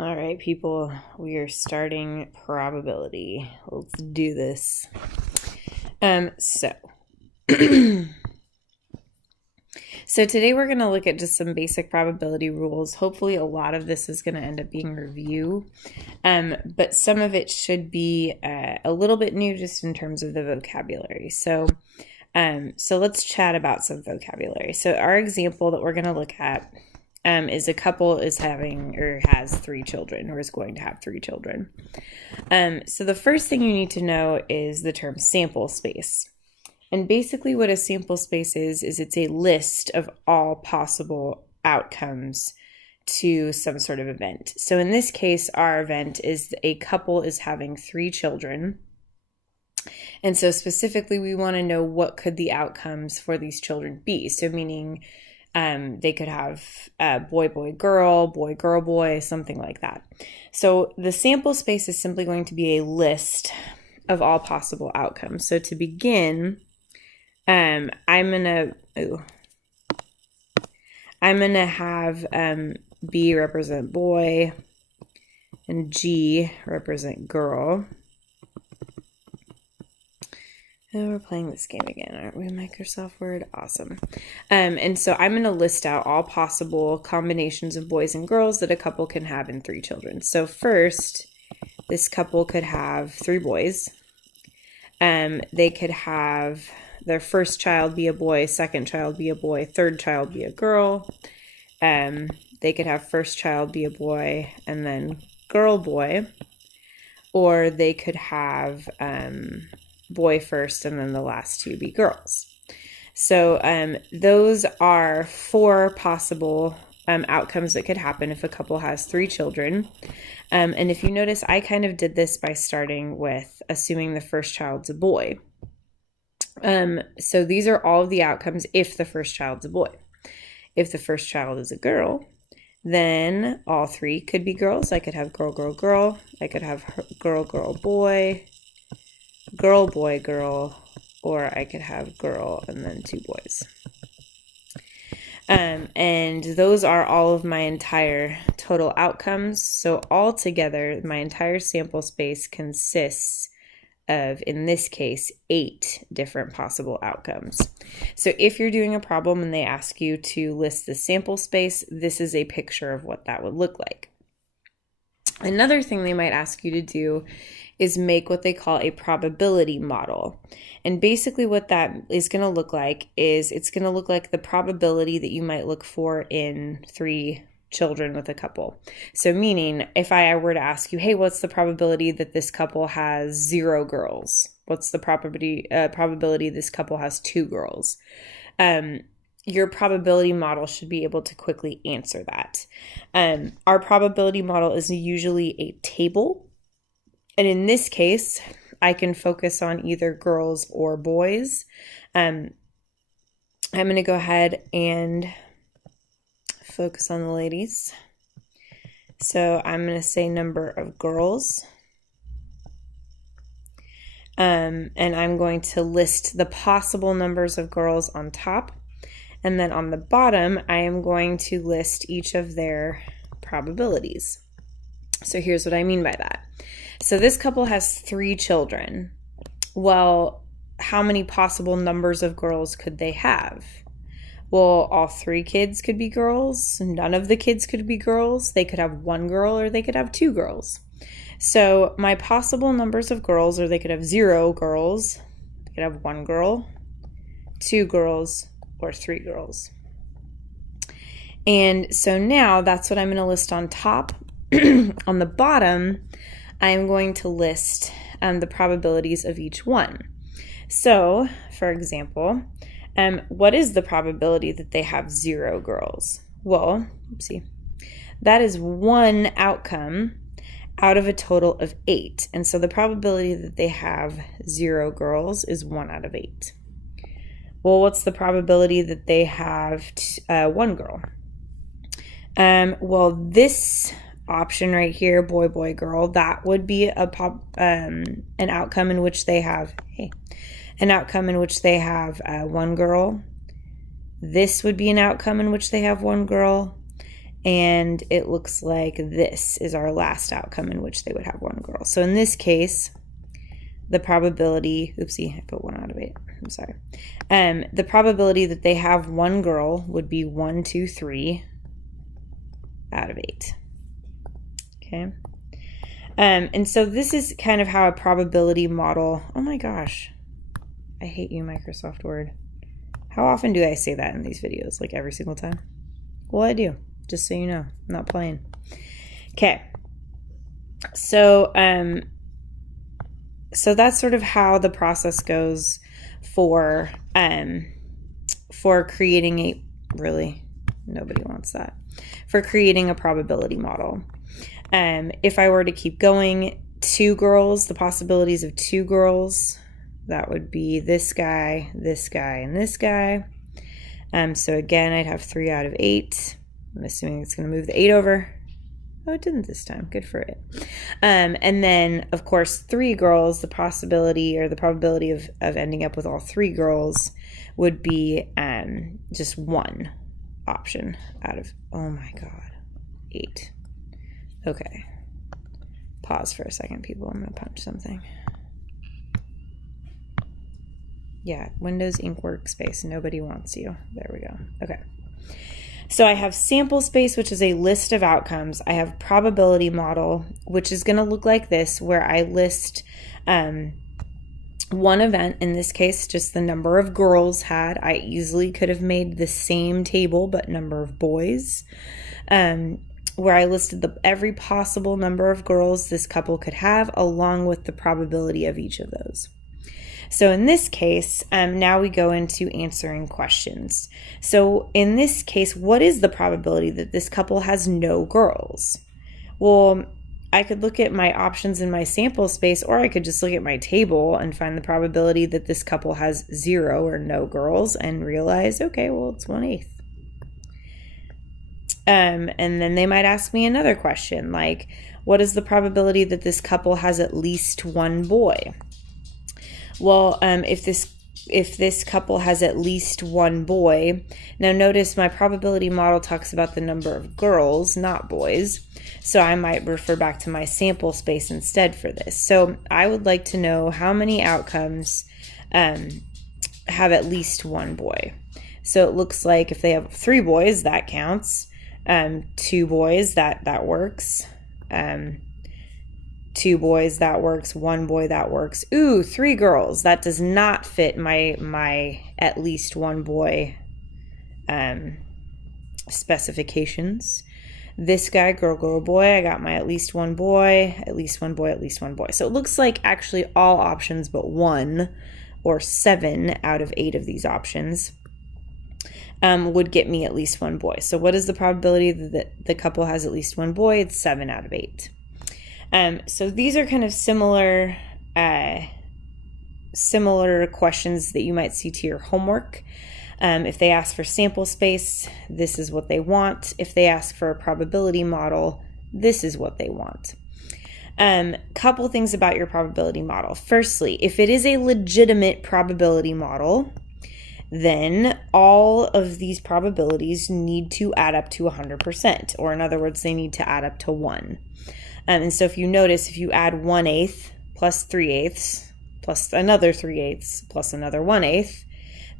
All right, people, we are starting probability. Let's do this. So so today we're going to look at just some basic probability rules. Hopefully a lot of this is going to end up being review, but some of it should be a little bit new just in terms of the vocabulary. So let's chat about some vocabulary. So our example that we're going to look at is a couple is having or has 3 children or is going to have 3 children. So the first thing you need to know is the term sample space. And basically what a sample space is it's a list of all possible outcomes to some sort of event. So in this case, our event is a couple is having 3 children. And so specifically, we want to know what could the outcomes for these children be. So meaning they could have boy, boy, girl, boy, something like that. So the sample space is simply going to be a list of all possible outcomes. So to begin, I'm gonna have B represent boy and G represent girl. Oh, we're playing this game again, aren't we? Microsoft Word, awesome. And so I'm going to list out all possible combinations of boys and girls that a couple can have in 3 children. So first, this couple could have 3 boys. They could have their first child be a boy, second child be a boy, third child be a girl. They could have first child be a boy and then girl, boy. Or they could have boy first and then the last 2 be girls. So those are 4 possible outcomes that could happen if a couple has 3 children. And if you notice, I kind of did this by starting with assuming the first child's a boy. So these are all of the outcomes if the first child's a boy. If the first child is a girl, then all 3 could be girls. I could have girl, girl, girl. I could have girl, girl, boy, girl, boy, girl, or I could have girl and then 2 boys. And those are all of my entire total outcomes. So altogether, my entire sample space consists of, in this case, 8 different possible outcomes. So if you're doing a problem and they ask you to list the sample space, this is a picture of what that would look like. Another thing they might ask you to do is make what they call a probability model. And basically what that is going to look like is it's going to look like the probability that you might look for in 3 children with a couple. So meaning if I were to ask you, hey, what's the probability that this couple has 0 girls? What's the probability this couple has 2 girls? Your probability model should be able to quickly answer that. Our probability model is usually a table. And in this case, I can focus on either girls or boys. I'm going to go ahead and focus on the ladies. So I'm going to say number of girls. And I'm going to list the possible numbers of girls on top. And then on the bottom, I am going to list each of their probabilities. So here's what I mean by that. So this couple has 3 children. Well, how many possible numbers of girls could they have? Well, all 3 kids could be girls. None of the kids could be girls. They could have 1 girl or they could have 2 girls. So my possible numbers of girls are they could have 0 girls, they could have 1 girl, 2 girls, or 3 girls. And so now that's what I'm going to list on top. On the bottom, I am going to list the probabilities of each one. So, for example, what is the probability that they have 0 girls? Well, that is 1 outcome out of a total of 8. And so the probability that they have 0 girls is 1 out of 8. Well, what's the probability that they have 1 girl? Well, this option right here, boy, boy, girl, that would be an outcome in which they have 1 girl. This would be an outcome in which they have 1 girl. And it looks like this is our last outcome in which they would have one girl. So in this case, the probability, oopsie, I put 1 out of 8. I'm sorry. The probability that they have one girl would be 1, 2, 3 out of 8. Okay. And so this is kind of how a probability model, oh my gosh, I hate you, Microsoft Word. How often do I say that in these videos? Like every single time? Well, I do, just so you know, I'm not playing. Okay. So, so that's sort of how the process goes for creating a, really, nobody wants that, for creating a probability model. If I were to keep going, 2 girls, the possibilities of 2 girls, that would be this guy, and this guy. So again, I'd have 3 out of 8. I'm assuming it's going to move the 8 over. Oh, it didn't this time. Good for it. And then, of course, 3 girls, the possibility or the probability of ending up with all 3 girls would be just 1 option out of, oh my God, 8. Okay. Pause for a second, people. I'm going to punch something. Yeah, Windows Ink Workspace. Nobody wants you. There we go. Okay. So I have sample space, which is a list of outcomes. I have probability model, which is going to look like this, where I list one event, in this case, just the number of girls had. I easily could have made the same table, but number of boys, where I listed every possible number of girls this couple could have, along with the probability of each of those. So in this case, now we go into answering questions. So in this case, what is the probability that this couple has no girls? Well, I could look at my options in my sample space, or I could just look at my table and find the probability that this couple has 0 or no girls and realize, okay, well, it's 1/8. And then they might ask me another question, like, what is the probability that this couple has at least one boy? Well, if this couple has at least one boy, now notice my probability model talks about the number of girls, not boys. So I might refer back to my sample space instead for this. So I would like to know how many outcomes have at least one boy. So it looks like if they have 3 boys, that counts. 2 boys, that works. 2 boys, that works. 1 boy, that works. Ooh, 3 girls. That does not fit my at least one boy specifications. This guy, girl, boy, I got my at least one boy, at least one boy, at least one boy. So it looks like actually all options but 1 or 7 out of 8 of these options would get me at least one boy. So what is the probability that the couple has at least one boy? It's 7 out of 8. So these are kind of similar questions that you might see to your homework. If they ask for sample space, this is what they want. If they ask for a probability model, this is what they want. Couple things about your probability model. Firstly, if it is a legitimate probability model, then all of these probabilities need to add up to 100%, or in other words, they need to add up to 1. And so if you notice, if you add 1/8 plus 3/8 plus another 3/8 plus another 1/8,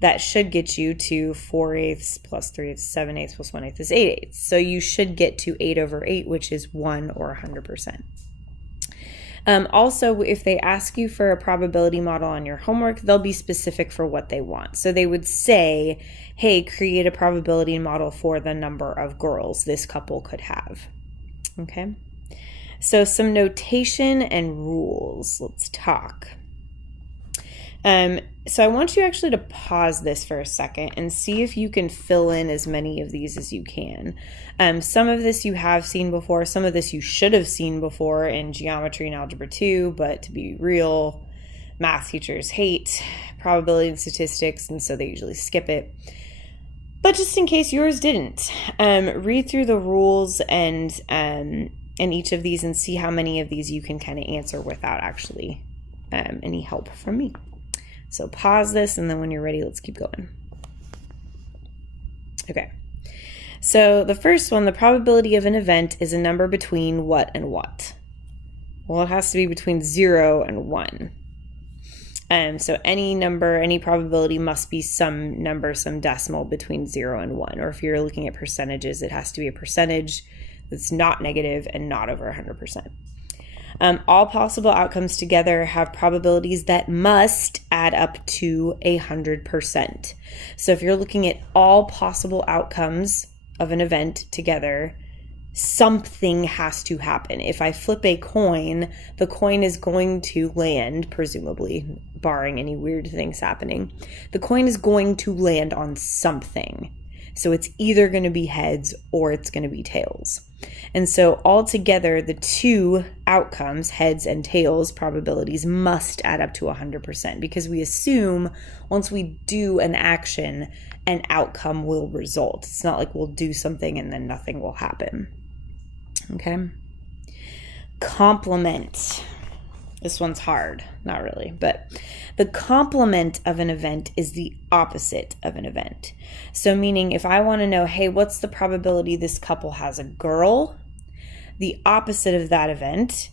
that should get you to 4/8 plus 3/8, 7/8 plus 1/8 is 8/8. So you should get to 8/8, which is 1 or 100%. Also, if they ask you for a probability model on your homework, they'll be specific for what they want. So they would say, hey, create a probability model for the number of girls this couple could have. Okay. So some notation and rules. Let's talk. So I want you actually to pause this for a second and see if you can fill in as many of these as you can. Some of this you have seen before. Some of this you should have seen before in geometry and algebra 2, but to be real, math teachers hate probability and statistics, and so they usually skip it. But just in case yours didn't, read through the rules and each of these and see how many of these you can kind of answer without actually any help from me. So pause this, and then when you're ready, let's keep going. Okay. So the first one, the probability of an event is a number between what and what? Well, it has to be between 0 and 1. So any number, any probability must be some number, some decimal between 0 and 1. Or if you're looking at percentages, it has to be a percentage that's not negative and not over 100%. All possible outcomes together have probabilities that must add up to 100%. So if you're looking at all possible outcomes of an event together, something has to happen. If I flip a coin, the coin is going to land, presumably, barring any weird things happening. The coin is going to land on something. So it's either going to be heads or it's going to be tails. And so altogether, the two outcomes, heads and tails probabilities, must add up to 100% because we assume once we do an action, an outcome will result. It's not like we'll do something and then nothing will happen. Okay. Complement. This one's hard. Not really, but the complement of an event is the opposite of an event. So meaning if I want to know, hey, what's the probability this couple has a girl? The opposite of that event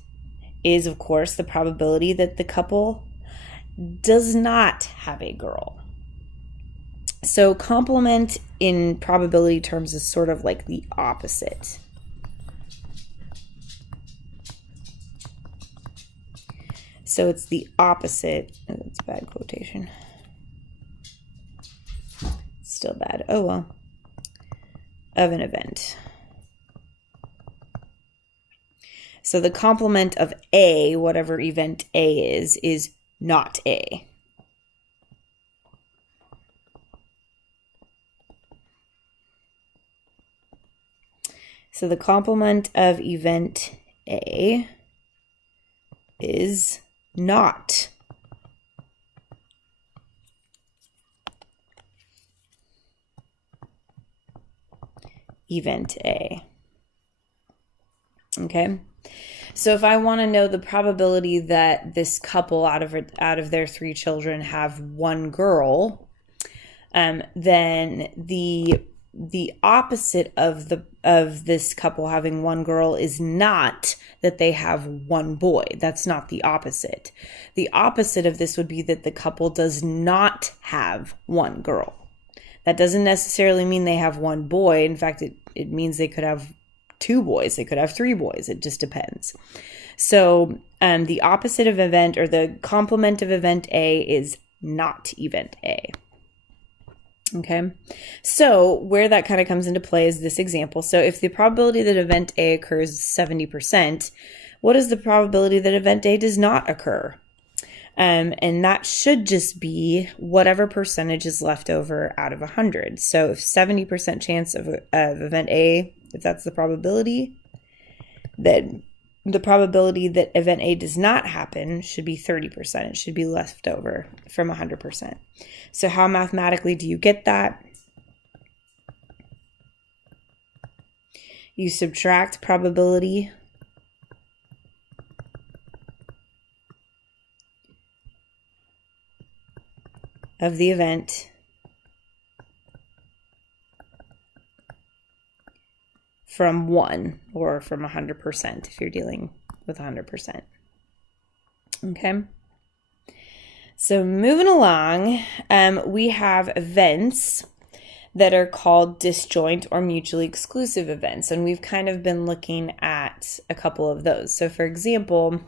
is, of course, the probability that the couple does not have a girl. So complement in probability terms is sort of like the opposite. So it's the opposite. Oh, that's a bad quotation. Still bad. Oh well. Of an event. So the complement of A, whatever event A is not A. So the complement of event A is not event A. Okay. So if I want to know the probability that this couple out of their 3 children have 1 girl, then the opposite of this couple having 1 girl is not that they have 1 boy. That's not the opposite. The opposite of this would be that the couple does not have 1 girl. That doesn't necessarily mean they have 1 boy. In fact, it means they could have 2 boys. They could have 3 boys. It just depends. So the opposite of event, or the complement of event A, is not event A. Okay, so where that kind of comes into play is this example. So if the probability that event A occurs is 70%, what is the probability that event A does not occur? And that should just be whatever percentage is left over out of 100. So if 70% chance of event A, if that's the probability, then the probability that event A does not happen should be 30%. It should be left over from 100%. So how mathematically do you get that? You subtract probability of the event from 1, or from 100% if you're dealing with 100%. Okay. So moving along, we have events that are called disjoint or mutually exclusive events. And we've kind of been looking at a couple of those. So for example,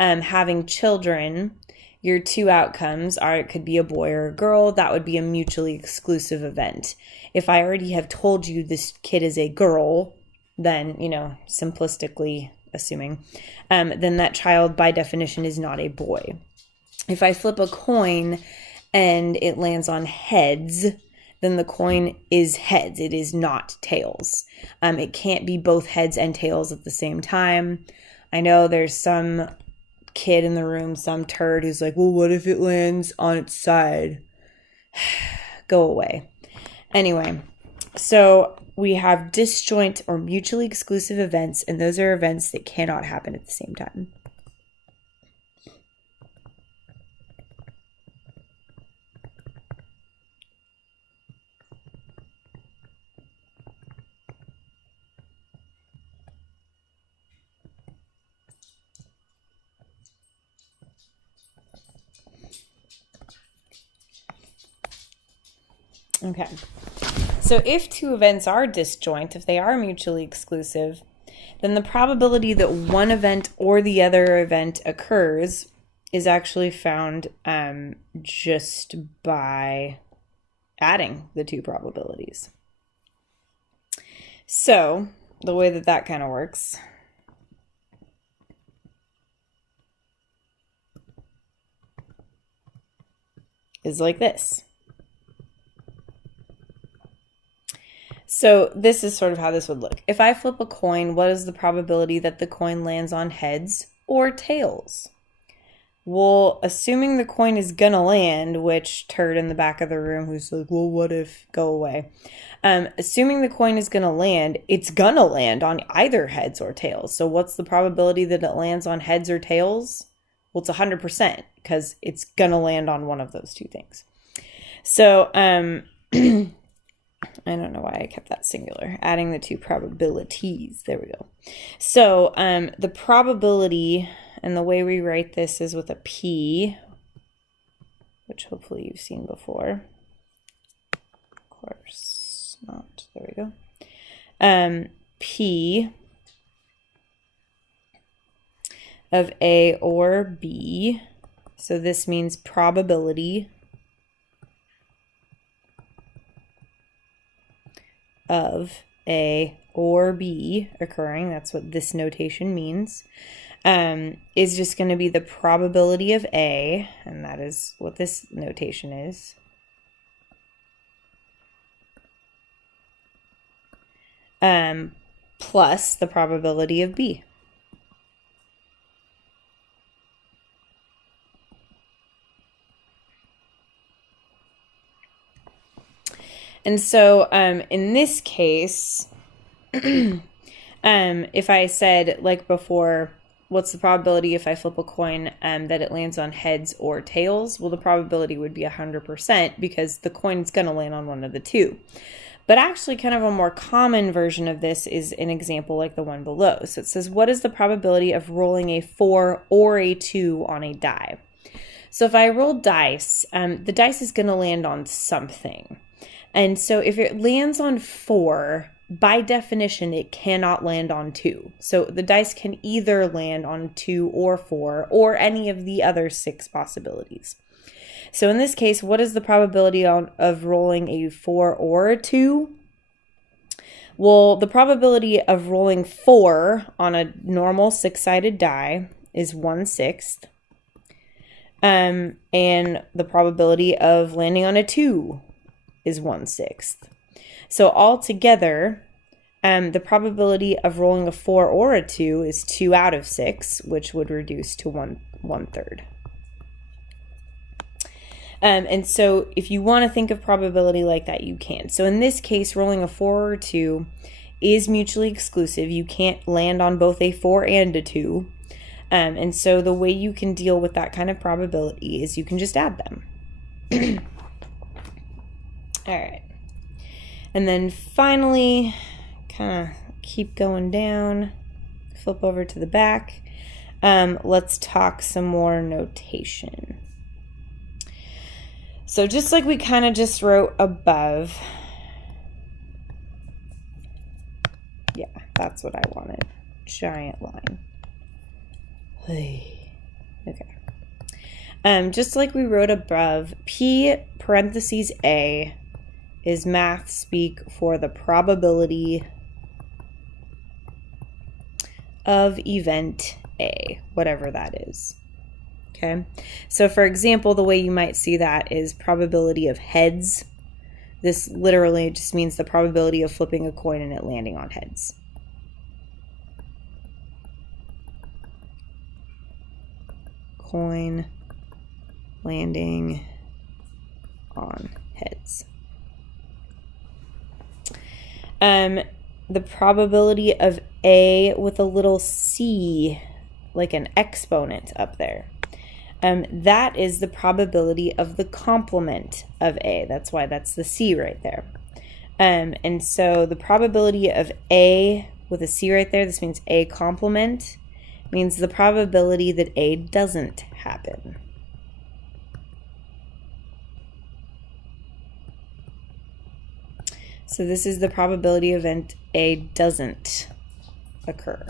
having children, your 2 outcomes are, it could be a boy or a girl. That would be a mutually exclusive event. If I already have told you this kid is a girl, then, simplistically assuming, then that child by definition is not a boy. If I flip a coin and it lands on heads, then the coin is heads. It is not tails. It can't be both heads and tails at the same time. I know there's some kid in the room, some turd who's like, well, what if it lands on its side? Go away. Anyway, so we have disjoint or mutually exclusive events, and those are events that cannot happen at the same time. Okay. So if two events are disjoint, if they are mutually exclusive, then the probability that one event or the other event occurs is actually found just by adding the two probabilities. So the way that that kind of works is like this. So this is sort of how this would look. If I flip a coin, what is the probability that the coin lands on heads or tails? Well, assuming the coin is gonna land, which turd in the back of the room who's like, well, what if, go away. Assuming the coin is gonna land, it's gonna land on either heads or tails. So what's the probability that it lands on heads or tails? Well, it's 100% because it's gonna land on one of those two things. So, I don't know why I kept that singular. Adding the two probabilities. There we go. So the probability, and the way we write this is with a P, which hopefully you've seen before. Of course not. There we go. P of A or B. So this means probability of A or B occurring, that's what this notation means, is just going to be the probability of A, and that is what this notation is, plus the probability of B. And so in this case, if I said, like before, what's the probability if I flip a coin that it lands on heads or tails? Well, the probability would be 100% because the coin's going to land on one of the two. But actually, kind of a more common version of this is an example like the one below. So it says, what is the probability of rolling a 4 or a 2 on a die? So if I roll dice, the dice is going to land on something. And so if it lands on 4, by definition, it cannot land on 2. So the dice can either land on 2 or 4 or any of the other 6 possibilities. So in this case, what is the probability of rolling a 4 or a 2? Well, the probability of rolling 4 on a normal 6-sided die is 1/6. And the probability of landing on a 2 is 1/6. So altogether, the probability of rolling a 4 or a 2 is 2 out of 6, which would reduce to 1/3. And so if you want to think of probability like that, you can. So in this case, rolling a 4 or a 2 is mutually exclusive. You can't land on both a 4 and a 2. And so the way you can deal with that kind of probability is you can just add them. All right. And then finally, kind of keep going down, flip over to the back. Let's talk some more notation. So just like we kind of just wrote above, yeah, that's what I wanted, giant line. Okay. Just like we wrote above, P parentheses A is math speak for the probability of event A, whatever that is. Okay, so for example, the way you might see that is probability of heads. This literally just means the probability of flipping a coin and it landing on heads. Coin landing on heads. The probability of A with a little c, like an exponent up there. That is the probability of the complement of A. That's why that's the C right there. And so the probability of A with a C right there, this means A complement, means the probability that A doesn't happen. So this is the probability event A doesn't occur.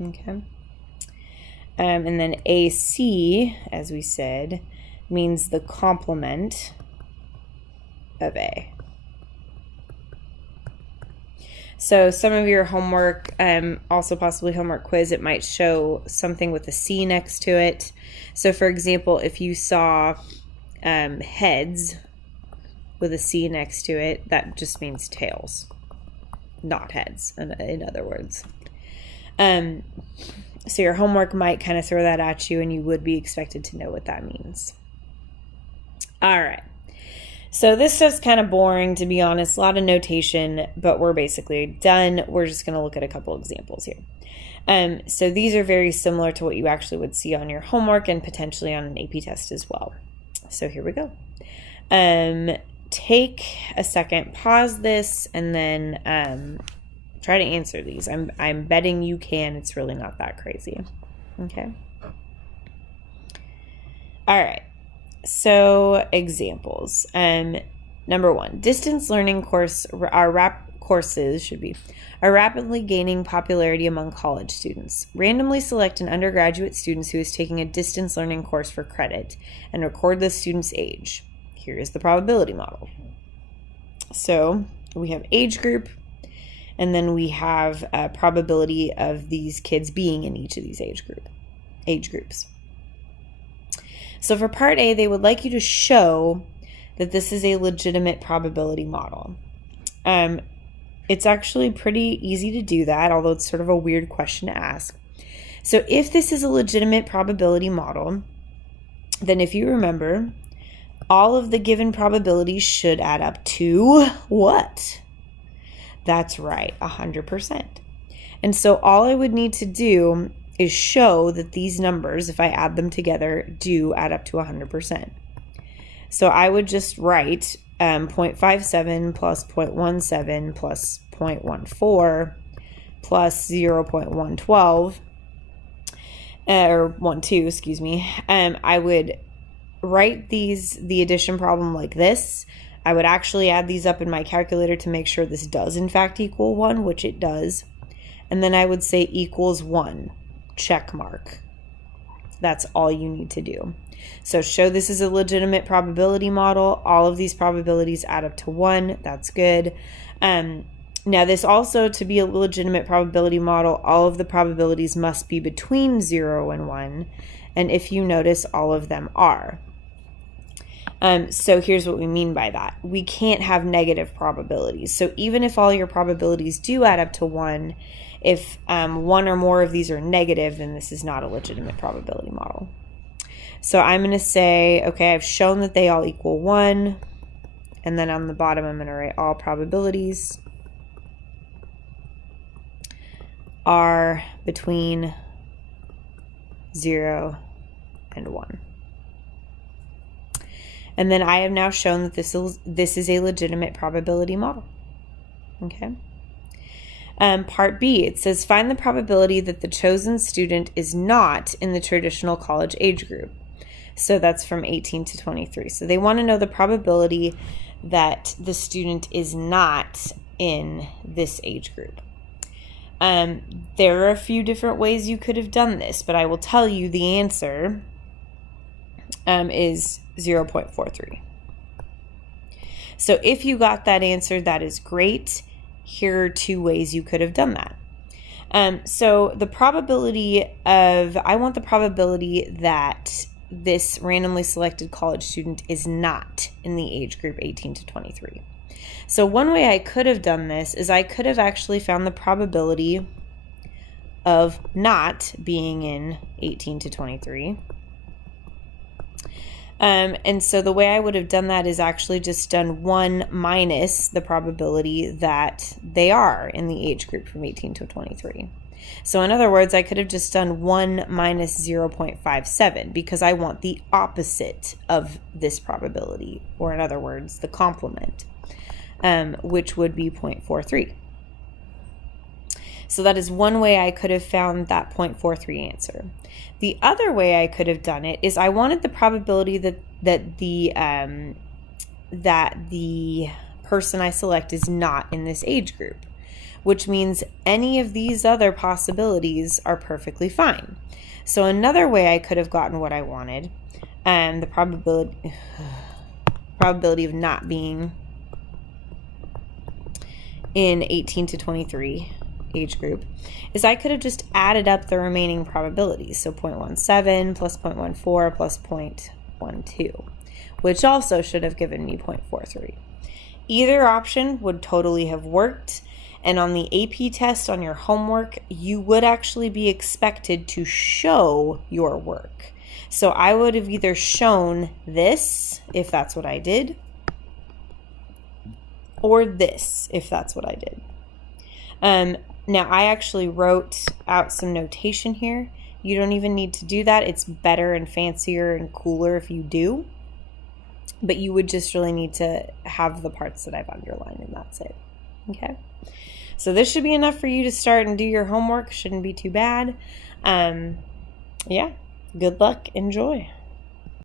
Okay. And then AC, as we said, means the complement of A. So some of your homework, also possibly homework quiz, it might show something with a C next to it. So for example, if you saw heads with a C next to it, that just means tails, not heads, in other words. So your homework might kind of throw that at you, and you would be expected to know what that means. All right. So this stuff's kind of boring, to be honest, a lot of notation, but we're basically done. We're just going to look at a couple examples here. So these are very similar to what you actually would see on your homework and potentially on an AP test as well. So here we go. Take a second, pause this, and then try to answer these. I'm betting you can. It's really not that crazy. Okay. All right. So examples. Number one, distance learning courses are rapidly gaining popularity among college students. Randomly select an undergraduate student who is taking a distance learning course for credit and record the student's age. Here is the probability model. So we have age group, and then we have a probability of these kids being in each of these age groups. So for part A, they would like you to show that this is a legitimate probability model. It's actually pretty easy to do that, although it's sort of a weird question to ask. So if this is a legitimate probability model, then if you remember, all of the given probabilities should add up to what? That's right, 100%. And so all I would need to do is show that these numbers, if I add them together, do add up to 100%. So I would just write 0.57 plus 0.17 plus 0.14 plus 0.112, or 12, excuse me. I would write the addition problem like this. I would actually add these up in my calculator to make sure this does in fact equal 1, which it does. And then I would say equals 1. Check mark. That's all you need to do. So show this is a legitimate probability model. All of these probabilities add up to 1. That's good. Now this also, to be a legitimate probability model, all of the probabilities must be between 0 and 1. And if you notice, all of them are. So here's what we mean by that. We can't have negative probabilities. So even if all your probabilities do add up to 1, if one or more of these are negative, then this is not a legitimate probability model. So I'm going to say, okay, I've shown that they all equal 1. And then on the bottom, I'm going to write all probabilities are between 0 and 1. And then I have now shown that this is a legitimate probability model. Okay. Part B, it says find the probability that the chosen student is not in the traditional college age group. So that's from 18 to 23. So they want to know the probability that the student is not in this age group. There are a few different ways you could have done this, but I will tell you the answer is 0.43. So if you got that answer, that is great. Here are two ways you could have done that. So the probability of, I want the probability that this randomly selected college student is not in the age group 18 to 23. So one way I could have done this is I could have actually found the probability of not being in 18 to 23. And so the way I would have done that is actually just done 1 minus the probability that they are in the age group from 18 to 23. So in other words, I could have just done 1 minus 0.57 because I want the opposite of this probability, or in other words, the complement, which would be 0.43. So that is one way I could have found that 0.43 answer. The other way I could have done it is I wanted the probability that the that the person I select is not in this age group, which means any of these other possibilities are perfectly fine. So another way I could have gotten what I wanted, the probability of not being in 18 to 23 age group, is I could have just added up the remaining probabilities. So 0.17 plus 0.14 plus 0.12, which also should have given me 0.43. Either option would totally have worked. And on the AP test on your homework, you would actually be expected to show your work. So I would have either shown this, if that's what I did, or this, if that's what I did. Now, I actually wrote out some notation here. You don't even need to do that. It's better and fancier and cooler if you do. But you would just really need to have the parts that I've underlined, and that's it. Okay? So this should be enough for you to start and do your homework. Shouldn't be too bad. Yeah. Good luck. Enjoy.